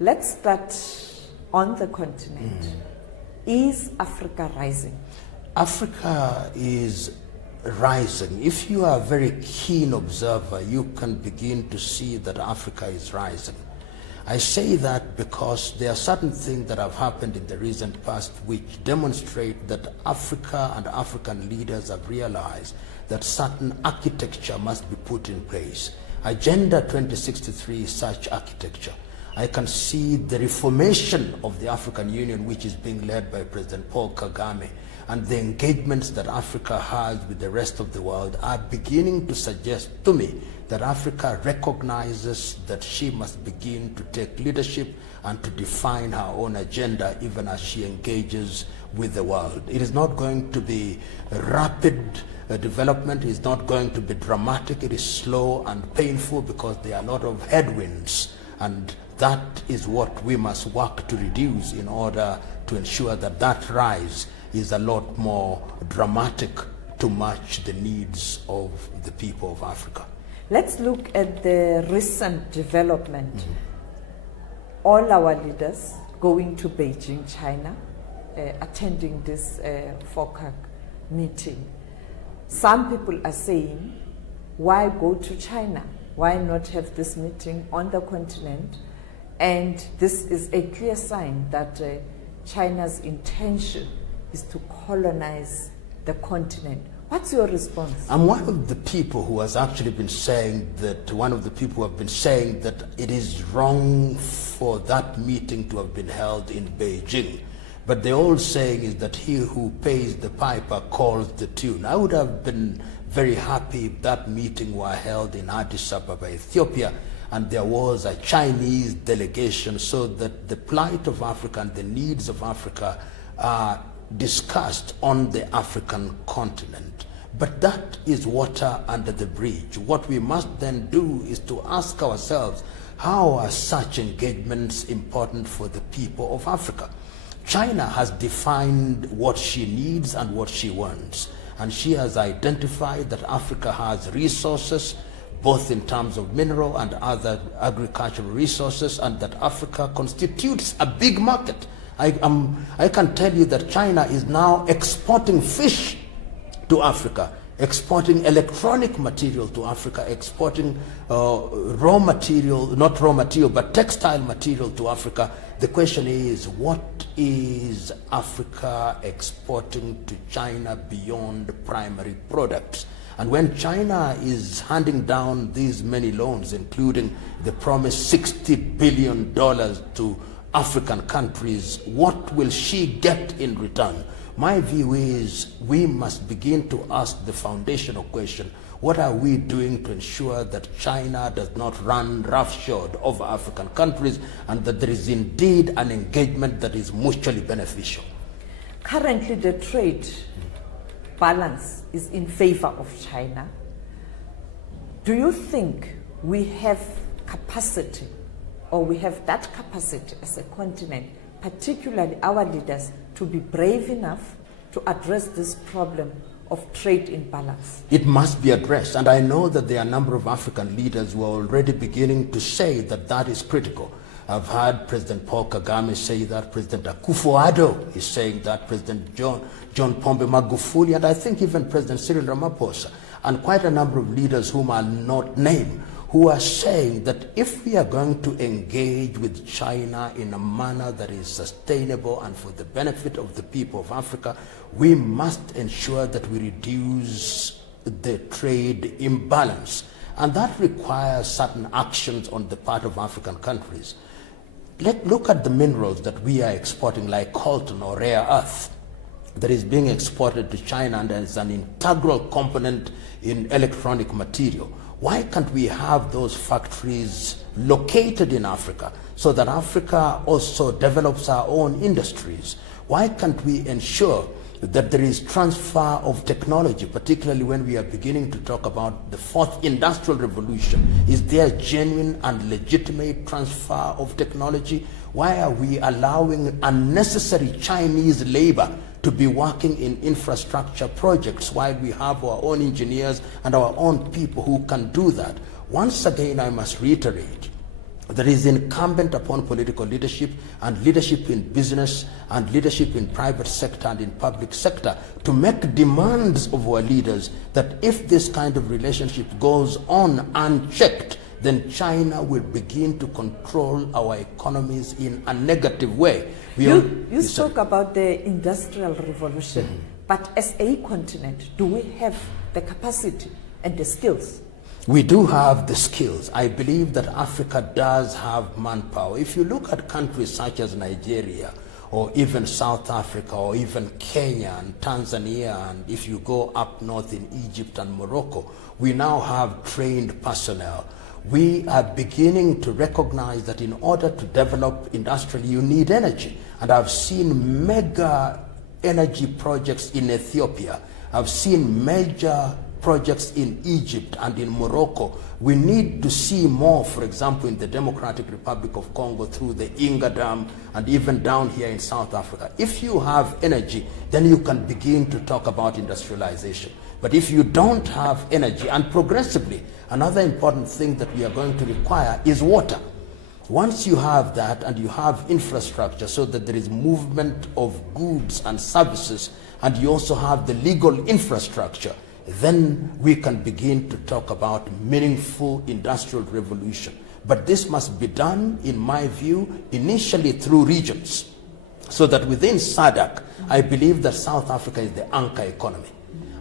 Let's start on the continent. Is Africa rising? Africa is rising. If you are a very keen observer, you can begin to see that Africa is rising. I say that because there are certain things that have happened in the recent past which demonstrate that Africa and African leaders have realized that certain architecture must be put in place. Agenda 2063 is such architecture. I can see the reformation of the African Union, which is being led by President Paul Kagame, and the engagements that Africa has with the rest of the world are beginning to suggest to me that Africa recognizes that she must begin to take leadership and to define her own agenda even as she engages with the world. It is not going to be rapid development, it is not going to be dramatic, it is slow and painful because there are a lot of headwinds, and that is what we must work to reduce in order to ensure that that rise is a lot more dramatic to match the needs of the people of Africa. Let's look at the recent development. All our leaders going to Beijing, China, attending this FOCAC meeting. Some people are saying, why go to China? Why not have this meeting on the continent? And this is a clear sign that China's intention is to colonize the continent. What's your response? I'm one of the people who has actually been saying that, it is wrong for that meeting to have been held in Beijing. But the old saying is that he who pays the piper calls the tune. I would have been very happy if that meeting were held in Addis Ababa, Ethiopia, and there was a Chinese delegation so that the plight of Africa and the needs of Africa are discussed on the African continent. But that is water under the bridge. What we must then do is to ask ourselves, how are such engagements important for the people of Africa? China has defined what she needs and what she wants, and she has identified that Africa has resources, both in terms of mineral and other agricultural resources, and that Africa constitutes a big market. I can tell you that China is now exporting fish to Africa, exporting electronic material to Africa, exporting raw material, not raw material, but textile material to Africa. The question is, what is Africa exporting to China beyond primary products? And when China is handing down these many loans, including the promised $60 billion to African countries, what will she get in return? My view is we must begin to ask the foundational question, what are we doing to ensure that China does not run roughshod over African countries and that there is indeed an engagement that is mutually beneficial? Currently, the trade balance is in favor of China. Do you think we have capacity, or we have that capacity as a continent, particularly our leaders, to be brave enough to address this problem of trade imbalance? It must be addressed, and I know that there are a number of African leaders who are already beginning to say that that is critical. I've heard President Paul Kagame say that, President Akufo-Addo is saying that, President John Pombe Magufuli, and I think even President Cyril Ramaphosa, and quite a number of leaders whom I'll not name, who are saying that if we are going to engage with China in a manner that is sustainable and for the benefit of the people of Africa, we must ensure that we reduce the trade imbalance. And that requires certain actions on the part of African countries. Let's look at the minerals that we are exporting, like coltan or rare earth, that is being exported to China and is an integral component in electronic material. Why can't we have those factories located in Africa so that Africa also develops our own industries? Why can't we ensure that there is transfer of technology, particularly when we are beginning to talk about the fourth industrial revolution? Is there genuine and legitimate transfer of technology? Why are we allowing unnecessary Chinese labor to be working in infrastructure projects while we have our own engineers and our own people who can do that. Once again, I must reiterate, that is incumbent upon political leadership and leadership in business and leadership in private sector and in public sector to make demands of our leaders that if this kind of relationship goes on unchecked, then China will begin to control our economies in a negative way. You spoke about the Industrial Revolution, but as a continent, do we have the capacity and the skills? We do have the skills. I believe that Africa does have manpower. If you look at countries such as Nigeria, or even South Africa, or even Kenya and Tanzania, and if you go up north in Egypt and Morocco, we now have trained personnel. We are beginning to recognize that in order to develop industrially, you need energy. And I've seen mega energy projects in Ethiopia. I've seen major projects in Egypt and in Morocco. We need to see more, for example, in the Democratic Republic of Congo through the Inga Dam and even down here in South Africa. If you have energy, then you can begin to talk about industrialization. But if you don't have energy, and progressively, another important thing that we are going to require is water. Once you have that and you have infrastructure so that there is movement of goods and services, and you also have the legal infrastructure, then we can begin to talk about meaningful industrial revolution. But this must be done, in my view, initially through regions. So that within SADC, I believe that South Africa is the anchor economy.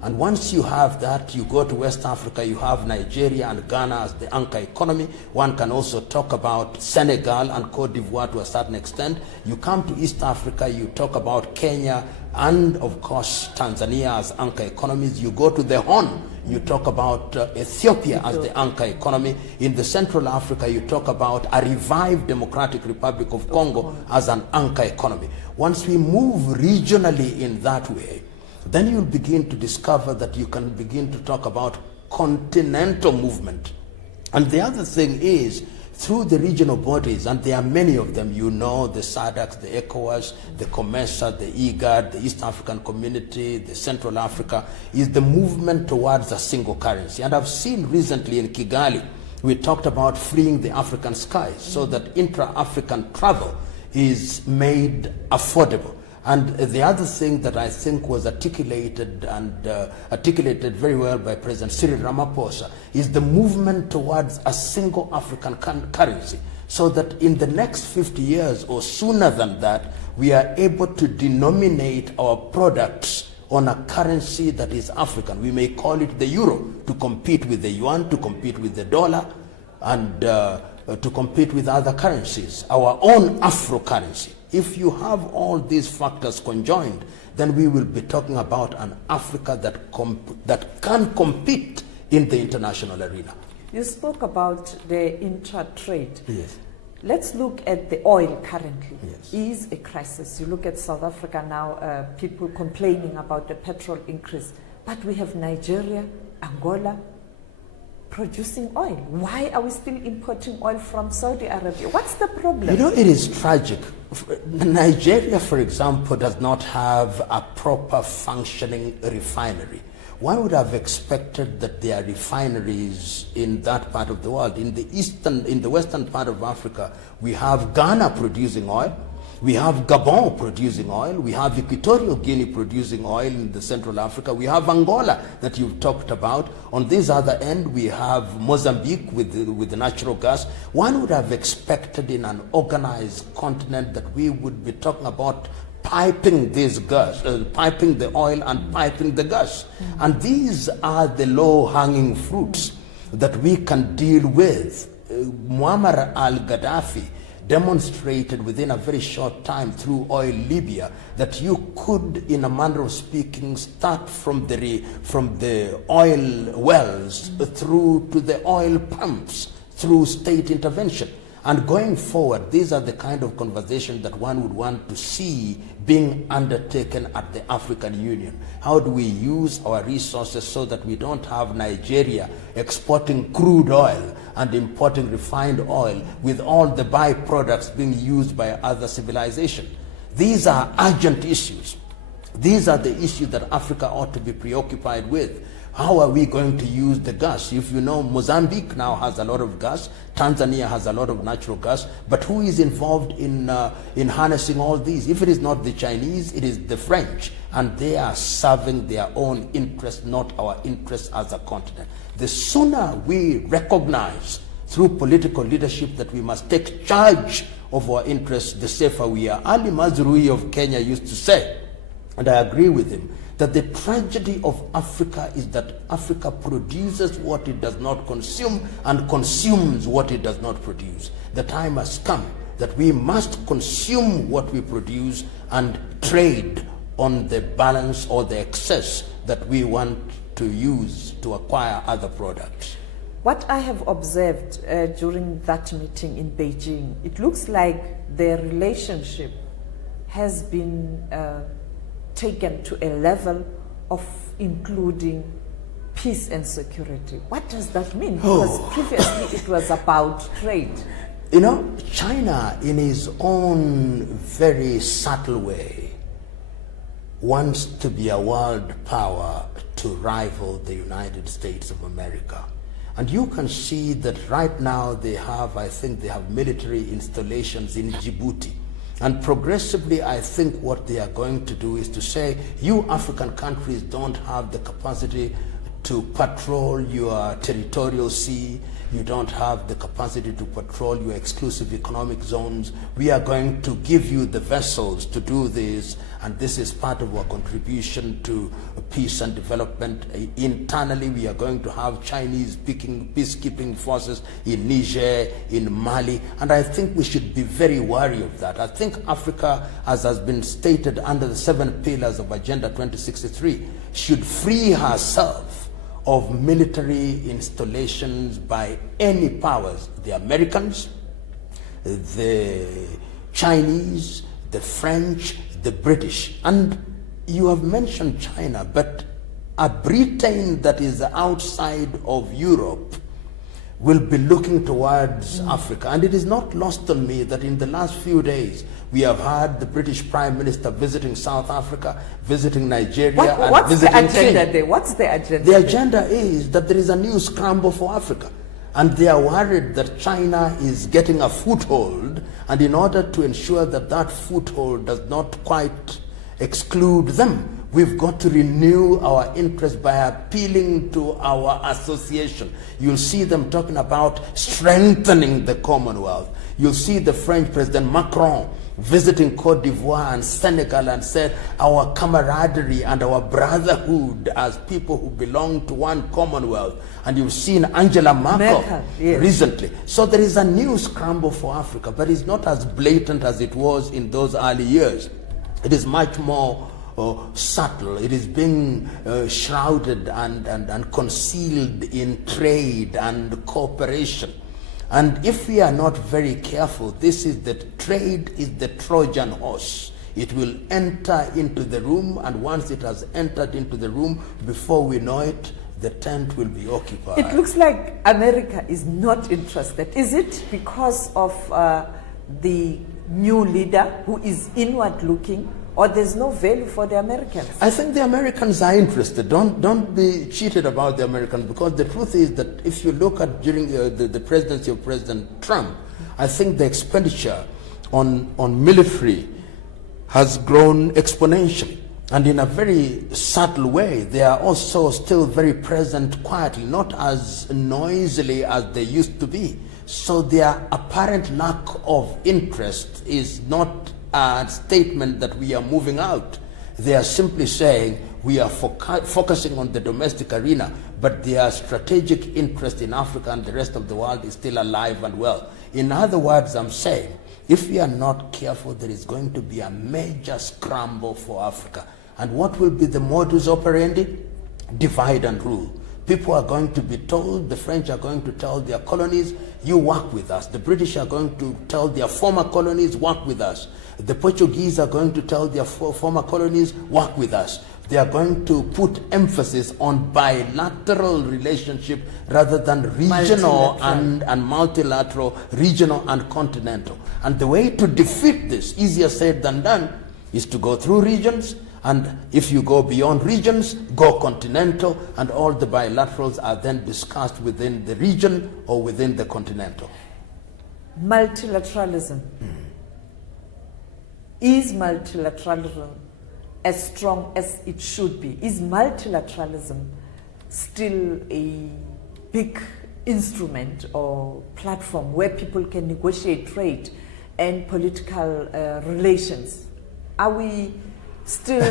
And once you have that, you go to West Africa, you have Nigeria and Ghana as the anchor economy. One can also talk about Senegal and Cote d'Ivoire to a certain extent. You come to East Africa, you talk about Kenya and, of course, Tanzania as anchor economies. You go to the Horn, you talk about Ethiopia as the anchor economy. In the Central Africa, you talk about a revived Democratic Republic of Congo as an anchor economy. Once we move regionally in that way, then you'll begin to discover that you can begin to talk about continental movement. And the other thing is, through the regional bodies, and there are many of them, you know, the SADC, the ECOWAS, the COMESA, the IGAD, the East African Community, the Central Africa, is the movement towards a single currency. And I've seen recently in Kigali, we talked about freeing the African skies so that intra-African travel is made affordable. And the other thing that I think was articulated very well by President Cyril Ramaphosa is the movement towards a single African currency, so that in the next 50 years or sooner than that, we are able to denominate our products on a currency that is African. We may call it the euro to compete with the yuan, to compete with the dollar, and to compete with other currencies, our own Afro currency. If you have all these factors conjoined, then we will be talking about an Africa that can compete in the international arena. You spoke about the intra-trade. Yes. Let's look at the oil currently. Yes. It is a crisis. You look at South Africa now, people complaining about the petrol increase. But we have Nigeria, Angola, producing oil. Why are we still importing oil from Saudi Arabia? What's the problem? You know, it is tragic. Nigeria, for example, does not have a proper functioning refinery. One would have expected that there are refineries in that part of the world. In the western part of Africa, we have Ghana producing oil. We have Gabon producing oil. We have Equatorial Guinea producing oil in the Central Africa. We have Angola that you've talked about. On this other end, we have Mozambique with the natural gas. One would have expected in an organized continent that we would be talking about piping this gas, piping the oil and piping the gas. And these are the low-hanging fruits that we can deal with. Muammar al-Gaddafi demonstrated within a very short time through Oil Libya that you could, in a manner of speaking, start from the oil wells through to the oil pumps through state intervention. And going forward, these are the kind of conversations that one would want to see being undertaken at the African Union. How do we use our resources so that we don't have Nigeria exporting crude oil and importing refined oil with all the byproducts being used by other civilizations? These are urgent issues. These are the issues that Africa ought to be preoccupied with. How are we going to use the gas? If you know, Mozambique now has a lot of gas, Tanzania has a lot of natural gas, but who is involved in harnessing all these? If it is not the Chinese, it is the French, and they are serving their own interests, not our interests as a continent. The sooner we recognize through political leadership that we must take charge of our interests, the safer we are. Ali Mazrui of Kenya used to say, and I agree with him, that the tragedy of Africa is that Africa produces what it does not consume and consumes what it does not produce. The time has come that we must consume what we produce and trade on the balance or the excess that we want to use to acquire other products. What I have observed during that meeting in Beijing, it looks like their relationship has been taken to a level of including peace and security. What does that mean? Because previously it was about trade. You know, China, in its own very subtle way, wants to be a world power to rival the United States of America. And you can see that right now they have, I think they have military installations in Djibouti. And progressively, I think what they are going to do is to say, you African countries don't have the capacity to patrol your territorial sea. You don't have the capacity to patrol your exclusive economic zones. We are going to give you the vessels to do this, and this is part of our contribution to peace and development. Internally, we are going to have Chinese peacekeeping forces in Niger, in Mali, and I think we should be very wary of that. I think Africa, as has been stated under the 7 pillars of Agenda 2063, should free herself of military installations by any powers, the Americans, the Chinese, the French, the British. And you have mentioned China, but a Britain that is outside of Europe will be looking towards Africa. And it is not lost on me that in the last few days, we have had the British Prime Minister visiting South Africa, visiting Nigeria, and visiting What's the agenda there? What's the agenda? The agenda is that there is a new scramble for Africa. And they are worried that China is getting a foothold, and in order to ensure that that foothold does not quite exclude them, we've got to renew our interest by appealing to our association. You'll see them talking about strengthening the Commonwealth. You'll see the French President Macron visiting Cote d'Ivoire and Senegal and said our camaraderie and our brotherhood as people who belong to one Commonwealth. And you've seen Angela Merkel recently. So there is a new scramble for Africa, but it's not as blatant as it was in those early years. It is much more subtle. It is being shrouded and concealed in trade and cooperation. And if we are not very careful, this is that trade is the Trojan horse. It will enter into the room, and once it has entered into the room, before we know it, the tent will be occupied. It looks like America is not interested. Is it because of the new leader who is inward looking, or there's no value for the Americans? I think the Americans are interested. Don't be cheated about the Americans, because the truth is that if you look at during the presidency of President Trump, I think the expenditure on military has grown exponentially. And in a very subtle way, they are also still very present quietly, not as noisily as they used to be. So their apparent lack of interest is not a statement that we are moving out. They are simply saying we are focusing on the domestic arena, but their strategic interest in Africa and the rest of the world is still alive and well. In other words, I'm saying, if we are not careful, there is going to be a major scramble for Africa. And what will be the modus operandi? Divide and rule. People are going to be told, the French are going to tell their colonies, you work with us. The British are going to tell their former colonies, work with us. The Portuguese are going to tell their former colonies, work with us. They are going to put emphasis on bilateral relationship rather than regional and multilateral, regional and continental. And the way to defeat this, easier said than done, is to go through regions And if you go beyond regions, go continental, and all the bilaterals are then discussed within the region or within the continental. Multilateralism. Is multilateralism as strong as it should be? Is multilateralism still a big instrument or platform where people can negotiate trade and political relations? Are we still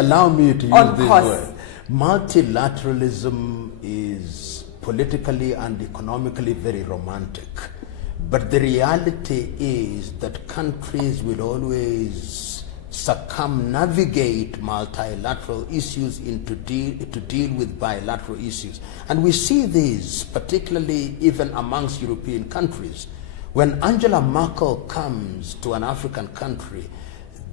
allow me to use this course? word. Multilateralism is politically and economically very romantic. But the reality is that countries will always circumnavigate multilateral issues to deal with bilateral issues. And we see this particularly even amongst European countries. When Angela Merkel comes to an African country,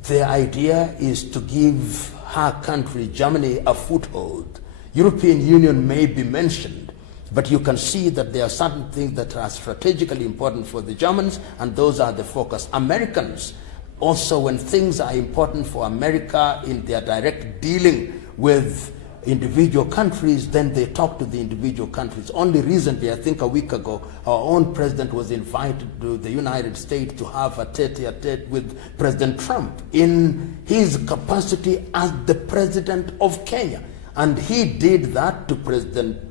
the idea is to give her country, Germany, a foothold. European Union may be mentioned, but you can see that there are certain things that are strategically important for the Germans, and those are the focus. Americans, also when things are important for America in their direct dealing with individual countries, then they talk to the individual countries. Only recently, I think a week ago, our own president was invited to the United States to have a tete-a-tete with President Trump in his capacity as the president of Kenya. And he did that to President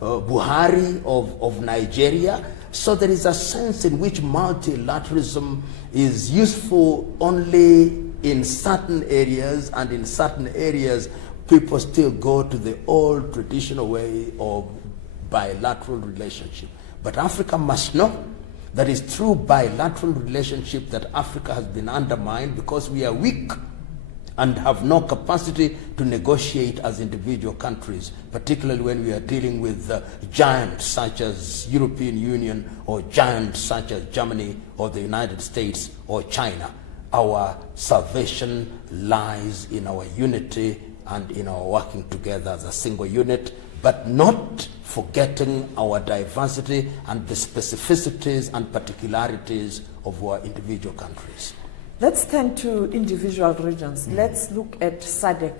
Buhari of Nigeria. So there is a sense in which multilateralism is useful only in certain areas, and in certain areas people still go to the old traditional way of bilateral relationship. But Africa must know that it's through bilateral relationship that Africa has been undermined, because we are weak and have no capacity to negotiate as individual countries, particularly when we are dealing with giants such as European Union, or giants such as Germany or the United States or China. Our salvation lies in our unity and in our working together as a single unit, but not forgetting our diversity and the specificities and particularities of our individual countries. Let's turn to individual regions. Let's look at SADC,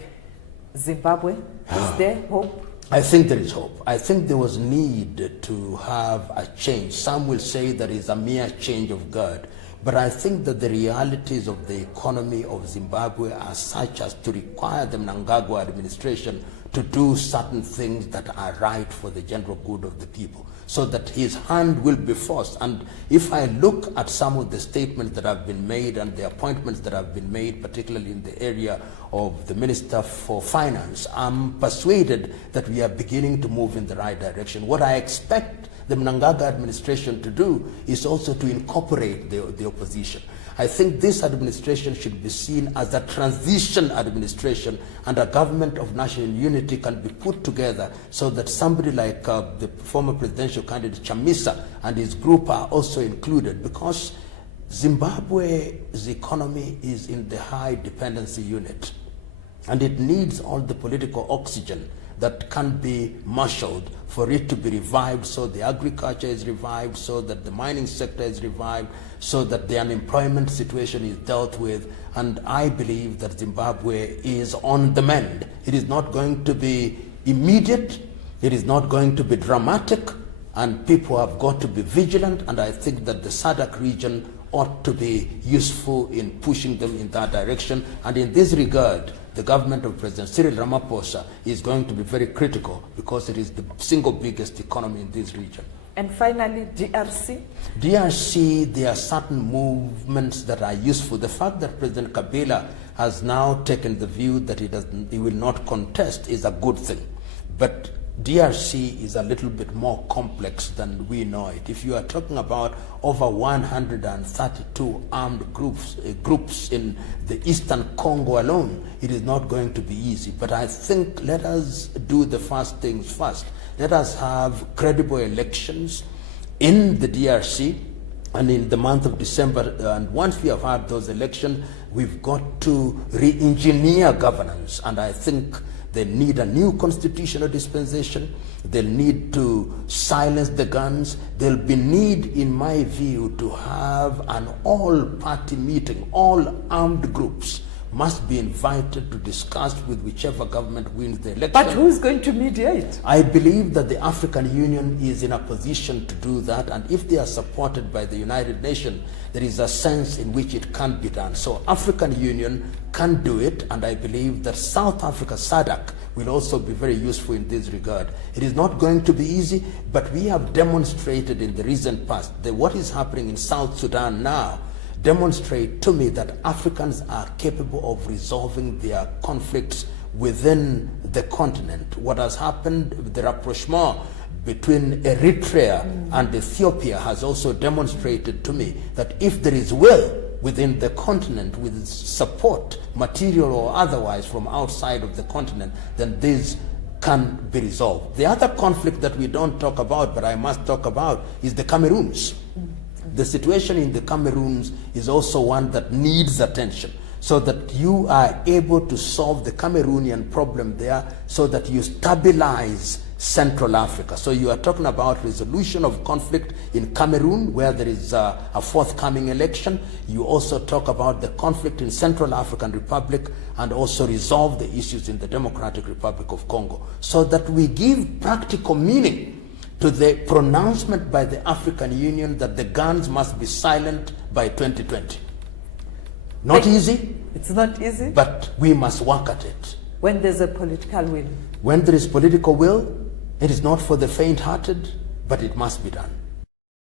Zimbabwe. Is there hope? I think there is hope. I think there was need to have a change. Some will say that it's a mere change of guard. But I think that the realities of the economy of Zimbabwe are such as to require the Mnangagwa administration to do certain things that are right for the general good of the people, so that his hand will be forced. And if I look at some of the statements that have been made and the appointments that have been made, particularly in the area of the Minister for Finance, I'm persuaded that we are beginning to move in the right direction. What I expect the Mnangagwa administration to do is also to incorporate the opposition. I think this administration should be seen as a transition administration, and a government of national unity can be put together so that somebody like the former presidential candidate Chamisa and his group are also included, because Zimbabwe's economy is in the high dependency unit, and it needs all the political oxygen that can be marshaled for it to be revived, so the agriculture is revived, so that the mining sector is revived, so that the unemployment situation is dealt with. And I believe that Zimbabwe is on the mend. It is not going to be immediate, it is not going to be dramatic, and people have got to be vigilant, and I think that the SADC region ought to be useful in pushing them in that direction. And in this regard, the government of President Cyril Ramaphosa is going to be very critical, because it is the single biggest economy in this region. And finally, DRC? DRC, there are certain movements that are useful. The fact that President Kabila has now taken the view that he will not contest is a good thing. But DRC is a little bit more complex than we know it. If you are talking about over 132 armed groups in the eastern Congo alone, it is not going to be easy. But I think let us do the first things first. Let us have credible elections in the DRC and in the month of December. And once we have had those elections, we've got to re-engineer governance. And I think they need a new constitutional dispensation. They'll need to silence the guns. There'll be need, in my view, to have an all-party meeting, all armed groups, must be invited to discuss with whichever government wins the election. But who's going to mediate? I believe that the African Union is in a position to do that, and if they are supported by the United Nations, there is a sense in which it can be done. So African Union can do it, and I believe that South Africa, SADC, will also be very useful in this regard. It is not going to be easy, but we have demonstrated in the recent past that what is happening in South Sudan now demonstrate to me that Africans are capable of resolving their conflicts within the continent. What has happened, the rapprochement between Eritrea and Ethiopia has also demonstrated to me that if there is will within the continent, with support, material or otherwise, from outside of the continent, then this can be resolved. The other conflict that we don't talk about, but I must talk about, is the Cameroons. The situation in the Cameroons is also one that needs attention, so that you are able to solve the Cameroonian problem there, so that you stabilize Central Africa. So you are talking about resolution of conflict in Cameroon, where there is a forthcoming election. You also talk about the conflict in Central African Republic, and also resolve the issues in the Democratic Republic of Congo, so that we give practical meaning to the pronouncement by the African Union that the guns must be silent by 2020. Not easy. It's not easy. But we must work at it. When there's a political will. When there is political will, it is not for the faint-hearted, but it must be done.